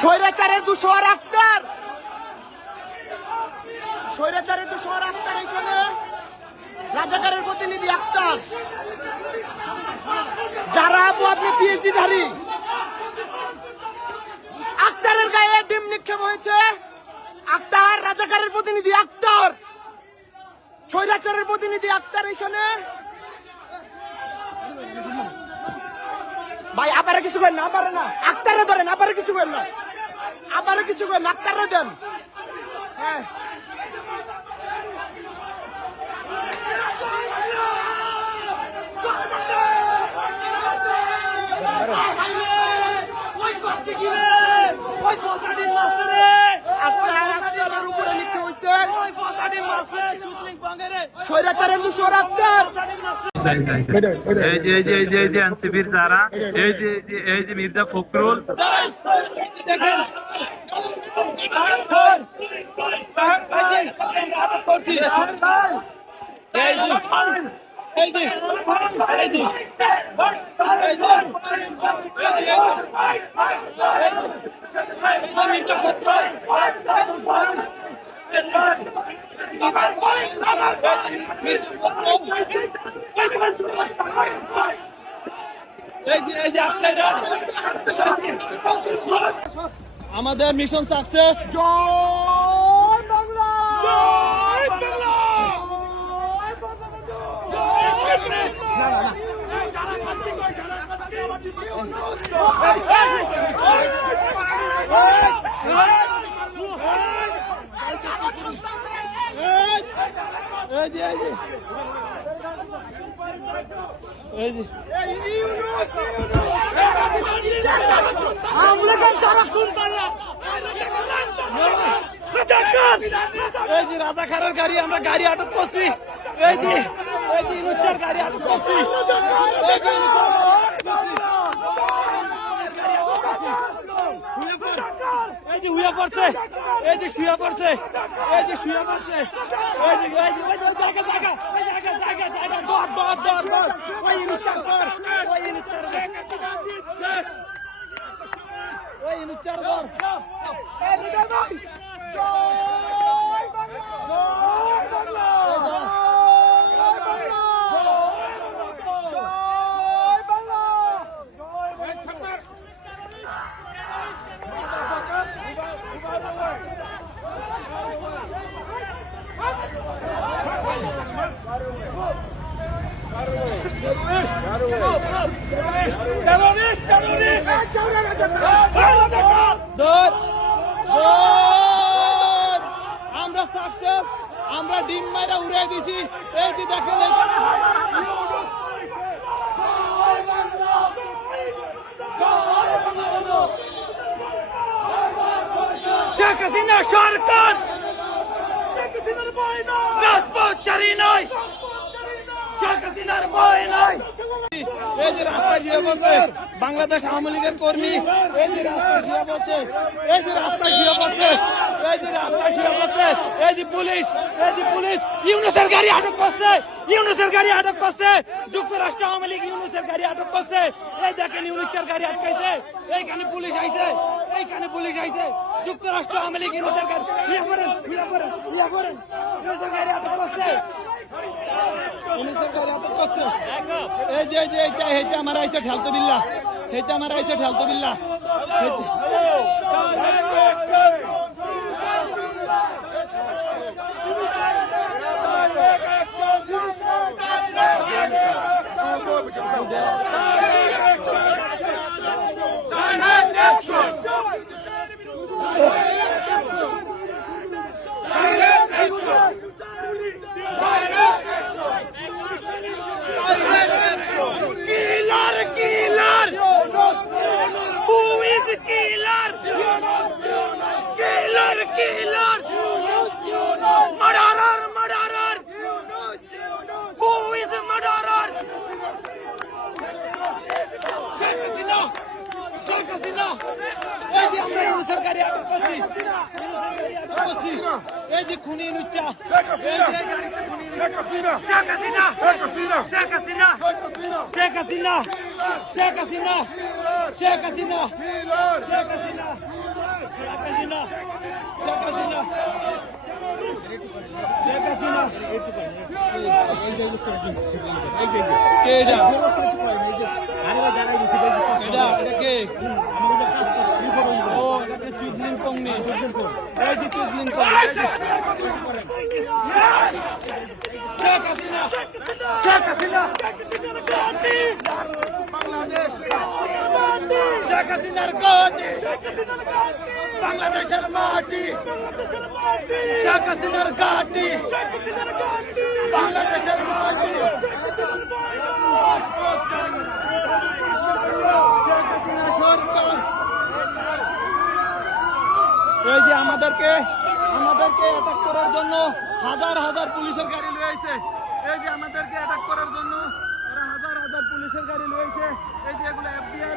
স্বৈরাচারের দুশোয়ার আক্তার। স্বৈরাচারের দুশোয়ার আক্তার এখানে। রাজাকারের প্রতিনিধি আক্তার। যারা আপু আপনি পিএইচডি ধারী আক্তারের গায়ে ডিম নিক্ষেপ হয়েছে। আক্তার, রাজাকারের প্রতিনিধি আক্তার। স্বৈরাচারের প্রতিনিধি আক্তার এখানে। ভাই আবার কিছু করেন না পারে না। আক্তারে ধরেন আবারে কিছু করেন না। আবার কিছু করেন আক্তারে দেন। হ্যাঁ আক্তার আক্তারের উপরে নিক্ষেপ হয়েছে স্বৈরাচারের দুশোর আক্তার এই যে এই যে এই যে এই যে এনসিপির যারা এই যে এই যে- এই যে মির্জা ফখরুল আমাদের মিশন সাকসেস। জয় বাংলা! জয় বাংলা! যে রাজাখারের গাড়ি আমরা গাড়ি আটক করছি। এই যে এই যে, ইনুচ্চার গাড়ি আটক করছি। হুইয়া পড়। এই যে পড়ছে এই যে শুয়ে পড়ছে এই যে শুয়ে পড়ছে এই যে এই যে এই যে জায়গা জায়গা এই জায়গা জায়গা জায়গা দর দর দর দর ওই দর ওই ইনুচ্চার দর ওই ইনুচ্চার দর দৌড় ডিম মাইরা উড়াই দিছি। এই যে দেখেন শেখ হাসিনা সরকার। রাজপথ চারি নয় শেখ হাসিনার ভয় নয় এই যে বাংলাদেশ আওয়ামী লীগের কর্মী। এই যে রাস্তায় শুয়ে বলছে, এই যে রাস্তায় শুয়ে বলছে, এই যে শুয়ে বলছে, এই যে পুলিশ, এই যে পুলিশ, ইউনুসের গাড়ি আটক করছে, ইউনুসের গাড়ি আটক করছে, যুক্তরাষ্ট্র আওয়ামী লীগ ইউনুসের গাড়ি আটক করছে। এই দেখেন ইউনুসের গাড়ি আটকাইছে, এইখানে পুলিশ আইছে, এইখানে পুলিশ আইছে, যুক্তরাষ্ট্র আওয়ামী লীগ ইউনুসের গাড়ি, ইয়া করেন ইয়া করেন ইয়া করেন, ইউনুসের গাড়ি আটক করছে। এই যে যে এইটা আমার আইসা ঠেলতো বিল্লা। এইটা আমার আইসা ঠেলতো বিল্লা। ইউনুসের গাড়ি আটক করছি এই যে খুনি নুচ্চা এই যে গাড়িতে খুনি Sheikh Hasina! Sheikh Hasina Sheikh Hasina! Sheikh Hasina Sheikh Hasina Sheikh Hasina Sheikh Hasina Sheikh Hasina Sheikh Hasina Sheikh Hasina Sheikh Hasina কে এটা এটা এটা কে ও এটাকে চুদলিন পংনি এই যে চুদলিন পং শেখ হাসিনা শেখ হাসিনা শেখ হাসিনার গতি বাংলাদেশের মাটি শেখ হাসিনার ঘাটি বাংলাদেশের মাটি এই যে আমাদেরকে আমাদেরকে অ্যাটাক করার জন্য হাজার হাজার পুলিশের গাড়ি লয়েছে এই যে আমাদেরকে অ্যাটাক করার জন্য এরা হাজার হাজার পুলিশের গাড়ি লয়েছে এই যে এগুলো এফবিআই